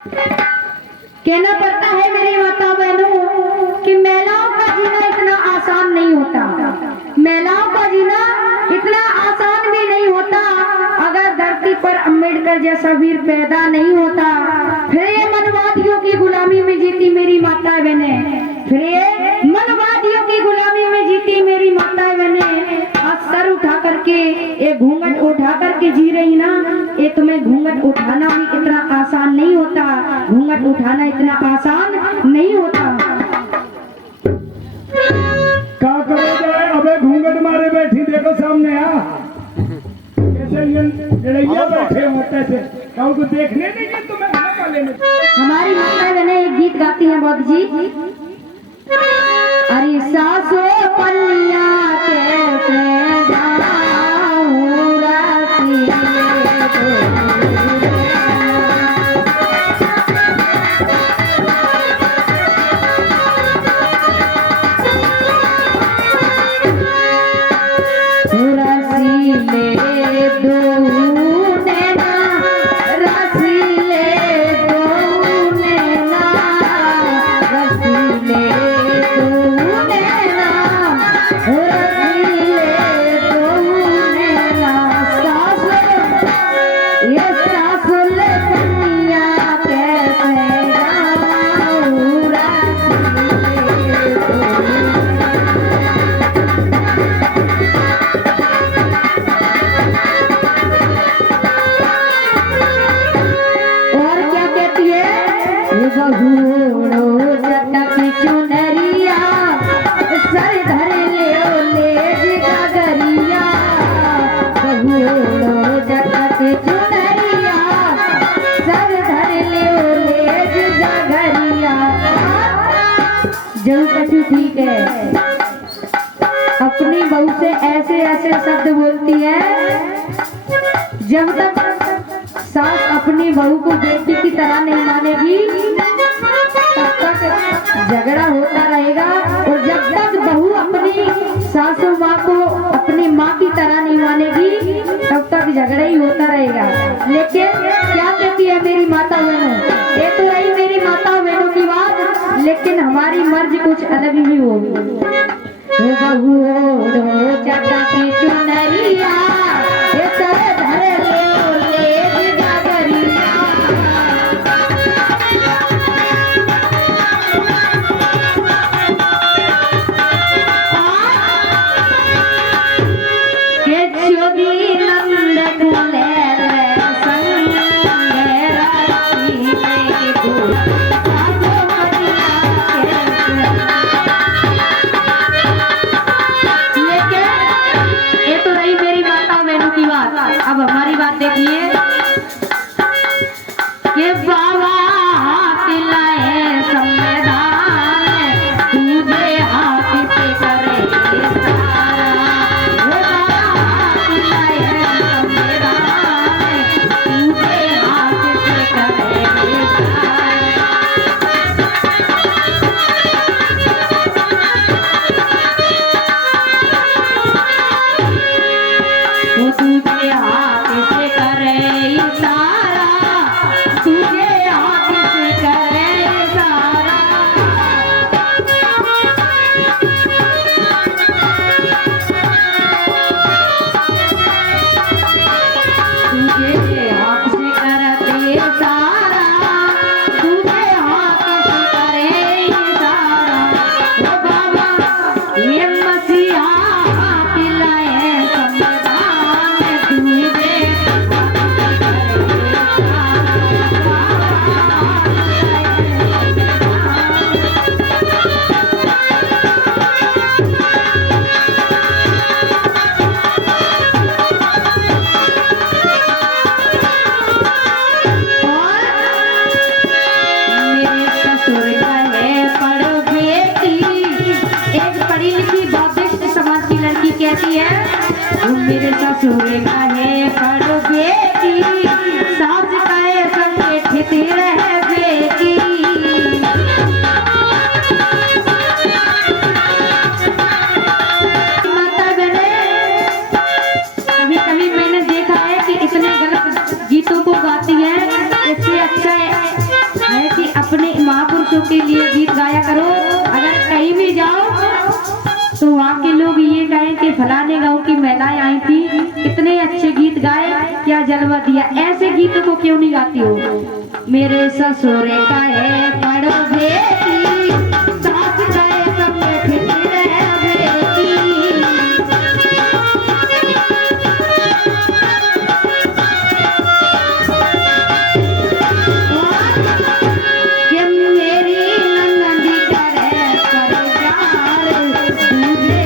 कहना पड़ता है मेरी माता बहनों कि महिलाओं का जीना इतना आसान नहीं होता। महिलाओं का जीना इतना आसान भी नहीं होता अगर धरती पर अम्बेडकर जैसा वीर पैदा नहीं होता। फिर ये मनवादियों की गुलामी में जीती मेरी माता बहने, फिर ये मनवादियों की गुलामी में जीती मेरी माता बहने। आज सर उठा करके ये घूंघट उठा करके जी रही ना, ये तुम्हें घूंघट उठाना भी इतना आसान नहीं होता। घूंघट उठाना इतना आसान नहीं होता। क्या करो जाए, अबे घूंघट मारे बैठी देखो सामने कैसे ये लड़ैया बैठे होते थे, कहूँ तो देखने नहीं गए तुम्हें खाना पाले में। हमारी माता बहने एक गीत गाती हैं बहुत जी। अरे सासो पल्लिया कैसे जाऊं रसीले ठीक है। अपनी बहू से ऐसे ऐसे शब्द बोलती है, जब तक सास अपनी बहू को बेटी की तरह नहीं मानेगी तब तक झगड़ा होता रहेगा। और जब तक बहू अपनी सासू माँ को अपनी माँ की तरह नहीं मानेगी तब तक झगड़ा ही होता रहेगा। लेकिन क्या कहती है मेरी माता बहनों, ये तो रही मेरी माता बहनों की बात, लेकिन हमारी मर्जी कुछ अलग ही होगी। बहू चटा की चुनरिया अब हमारी बात देखिए कि बाबा हाथ लाए संविधान तुझे हाथ से करे सारा। बाबा हाथ लाए संविधान तुझे हाथ से करे सारा। वो तुझे हाथ से करे इशारा, तुझे हाथ से करे इशारा। तुझे हाथ से करते इशारा, तुझे हाथ से करे इशारा। ओ बाबा ये मसीहा पिलाए संविधान तुझे कहती है वो मेरे ससुर का है पढ़ो बेटी, सास का है सबके ठिठे रहे बेटी। माता बहने कभी कभी मैंने देखा है कि इतने गलत गीतों को गाती है, इससे अच्छा है के लिए गीत गाया करो। अगर कहीं भी जाओ तो वहाँ के लोग ये कहें कि फलाने गांव की महिलाएं आई थी, कितने अच्छे गीत गाए, क्या जलवा दिया। ऐसे गीतों को क्यों नहीं गाती हो? मेरे ससुर का है पड़ो बेटी, सास का है कपड़े फिक्र है बेटी। कि मेरी नंदी करे परचार, दूजे